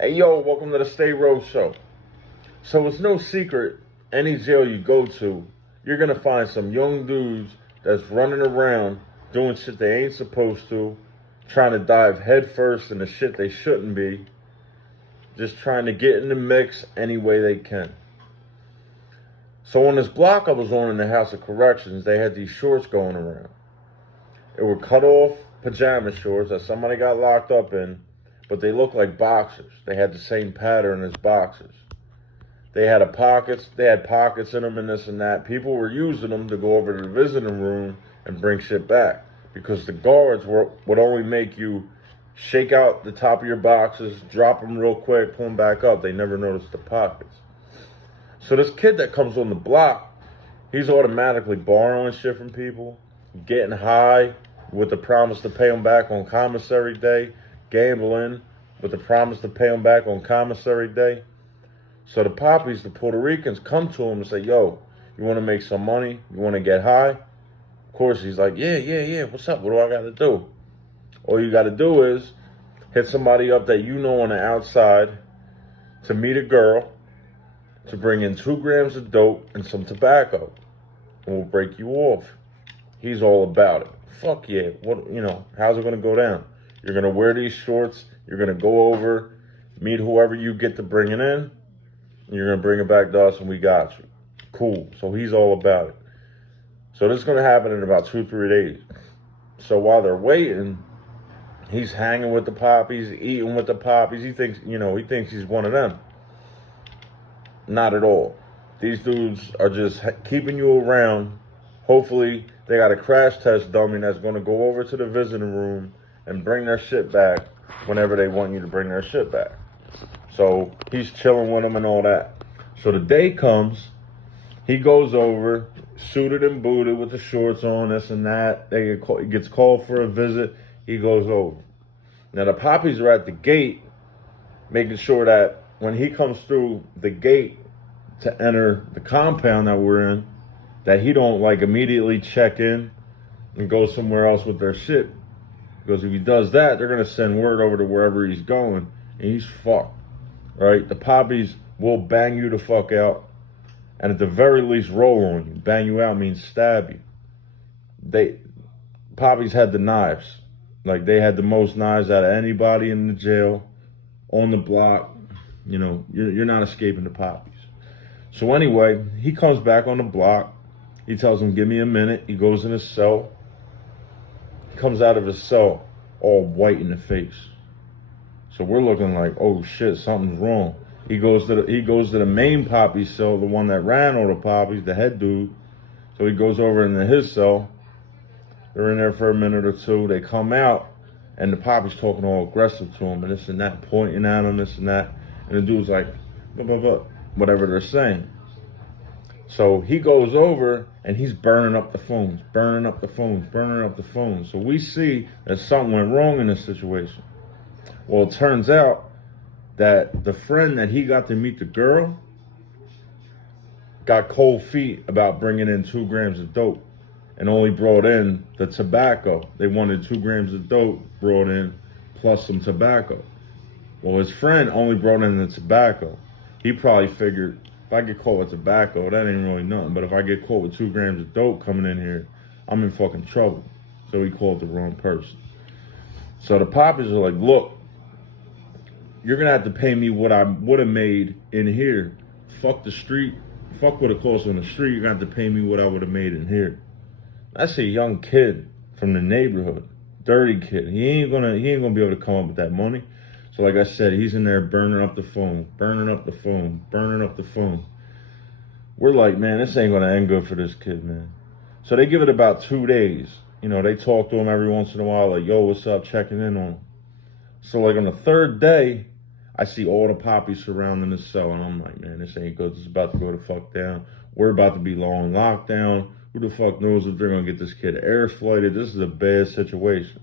Hey yo, welcome to the Stay Row Show. So it's no secret, any jail you go to, you're gonna find some young dudes that's running around doing shit they ain't supposed to, trying to dive headfirst into shit they shouldn't be, just trying to get in the mix any way they can. So on this block I was on in the House of Corrections, they had these shorts going around. It were cut off pajama shorts that somebody got locked up in, but they looked like boxers. They had the same pattern as boxers. They had pockets in them and this and that. People were using them to go over to the visiting room and bring shit back because the guards would only make you shake out the top of your boxes, drop them real quick, pull them back up. They never noticed the pockets. So this kid that comes on the block, he's automatically borrowing shit from people, getting high with the promise to pay them back on commissary day, gambling with the promise to pay them back on commissary day. So the poppies, the Puerto Ricans, come to him and say, yo, you want to make some money? You want to get high? Of course, he's like, yeah. What's up? What do I got to do? All you got to do is hit somebody up that you know on the outside to meet a girl, to bring in 2 grams of dope and some tobacco, and we'll break you off. He's all about it. Fuck yeah. How's it going to go down? You're going to wear these shorts. You're going to go over, meet whoever you get to bring it in. You're going to bring it back to us and we got you. Cool. So he's all about it. So this is going to happen in about 2-3 days. So while they're waiting, he's hanging with the poppies, eating with the poppies. He thinks he's one of them. Not at all. These dudes are just keeping you around. Hopefully they got a crash test dummy that's going to go over to the visiting room and bring their shit back whenever they want you to bring their shit back. So he's chilling with them and all that. So the day comes, he goes over, suited and booted with the shorts on, this and that. He gets called for a visit. He goes over. Now the poppies are at the gate, making sure that when he comes through the gate to enter the compound that we're in, that he don't immediately check in and go somewhere else with their shit. Because if he does that, they're going to send word over to wherever he's going, and he's fucked. Right? The poppies will bang you the fuck out, and at the very least roll on you. Bang you out means stab you. Poppies had the knives. They had the most knives out of anybody in the jail, on the block. You're not escaping the poppies. So anyway, he comes back on the block. He tells him, give me a minute. He goes in his cell. He comes out of his cell all white in the face. So we're looking like, oh shit, something's wrong. He goes to the main poppy cell, the one that ran all the poppies, the head dude. So he goes over into his cell. They're in there for a minute or two. They come out, and the poppy's talking all aggressive to him, and this and that, pointing at him, this and that. And the dude's like, blah, blah, blah, whatever they're saying. So he goes over, and he's burning up the phones. So we see that something went wrong in this situation. Well, it turns out that the friend that he got to meet the girl got cold feet about bringing in 2 grams of dope and only brought in the tobacco. They wanted 2 grams of dope brought in plus some tobacco. Well, his friend only brought in the tobacco. He probably figured, if I get caught with tobacco, that ain't really nothing. But if I get caught with 2 grams of dope coming in here, I'm in fucking trouble. So he called the wrong person. So the poppies are like, look, you're going to have to pay me what I would have made in here. Fuck the street. Fuck what it costs on the street. You're going to have to pay me what I would have made in here. That's a young kid from the neighborhood. Dirty kid. He ain't gonna be able to come up with that money. So like I said, he's in there burning up the phone. We're like, man, this ain't going to end good for this kid, man. So they give it about 2 days. They talk to him every once in a while, like, yo, what's up, checking in on him. So on the 3rd day, I see all the poppies surrounding the cell, and I'm like, man, this ain't good. This is about to go the fuck down. We're about to be long lockdown. Who the fuck knows if they're going to get this kid air flighted? This is a bad situation.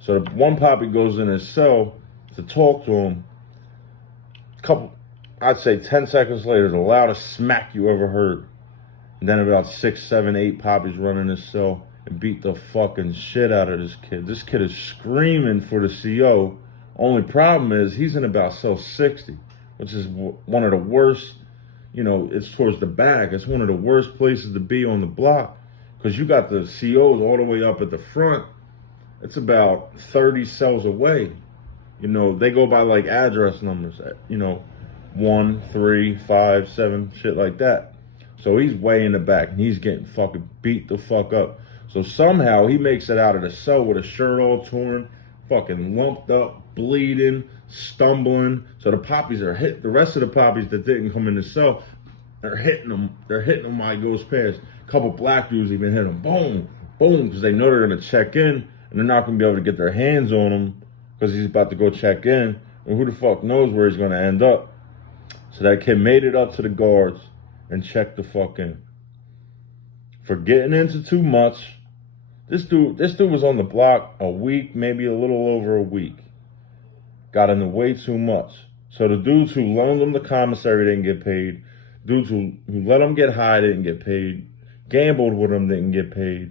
So one poppy goes in his cell to talk to him. I'd say 10 seconds later, the loudest smack you ever heard. And then about 6, 7, 8 poppies run in his cell and beat the fucking shit out of this kid. This kid is screaming for the CO Only problem is he's in about cell 60, which is one of the worst, it's towards the back. It's one of the worst places to be on the block because you got the COs all the way up at the front. It's about 30 cells away. They go by like address numbers, 1, 3, 5, 7, shit like that. So he's way in the back and he's getting fucking beat the fuck up. So somehow he makes it out of the cell with a shirt all torn, fucking lumped up, bleeding, stumbling. So the poppies are hit. The rest of the poppies that didn't come in the cell, they're hitting him. They're hitting him while he goes past. A couple black dudes even hit him. Boom, boom, because they know they're going to check in and they're not going to be able to get their hands on him because he's about to go check in. And who the fuck knows where he's going to end up. So that kid made it up to the guards and checked the fuck in. For getting into too much, this dude was on the block a week, maybe a little over a week. Got into way too much. So the dudes who loaned him the commissary didn't get paid. Dudes who let him get high didn't get paid. Gambled with him didn't get paid.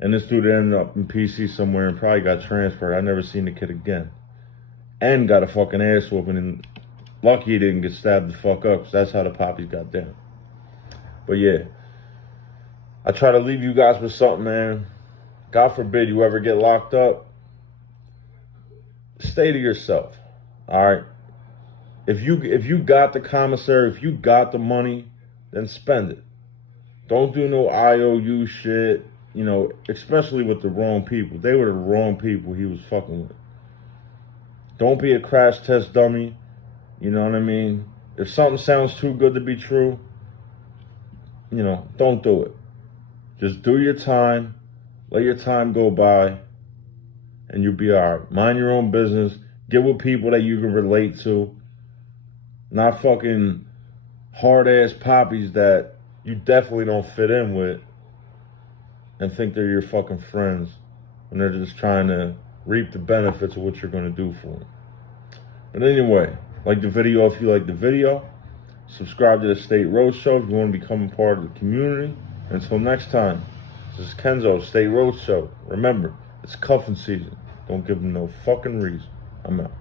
And this dude ended up in PC somewhere and probably got transferred. I never seen the kid again. And got a fucking ass whooping, and lucky he didn't get stabbed the fuck up, because that's how the poppies got down. But yeah, I try to leave you guys with something, man. God forbid you ever get locked up. Stay to yourself, all right? If you got the commissary, if you got the money, then spend it. Don't do no IOU shit, especially with the wrong people. They were the wrong people he was fucking with. Don't be a crash test dummy. You know what I mean? If something sounds too good to be true, don't do it. Just do your time. Let your time go by. And you'll be all right. Mind your own business. Get with people that you can relate to. Not fucking hard-ass poppies that you definitely don't fit in with and think they're your fucking friends when they're just trying to reap the benefits of what you're going to do for them. But anyway, like the video if you like the video. Subscribe to the State Roast Show if you want to become a part of the community. Until next time, this is Kenzo, State Roast Show. Remember, it's cuffing season. Don't give them no fucking reason. I'm out.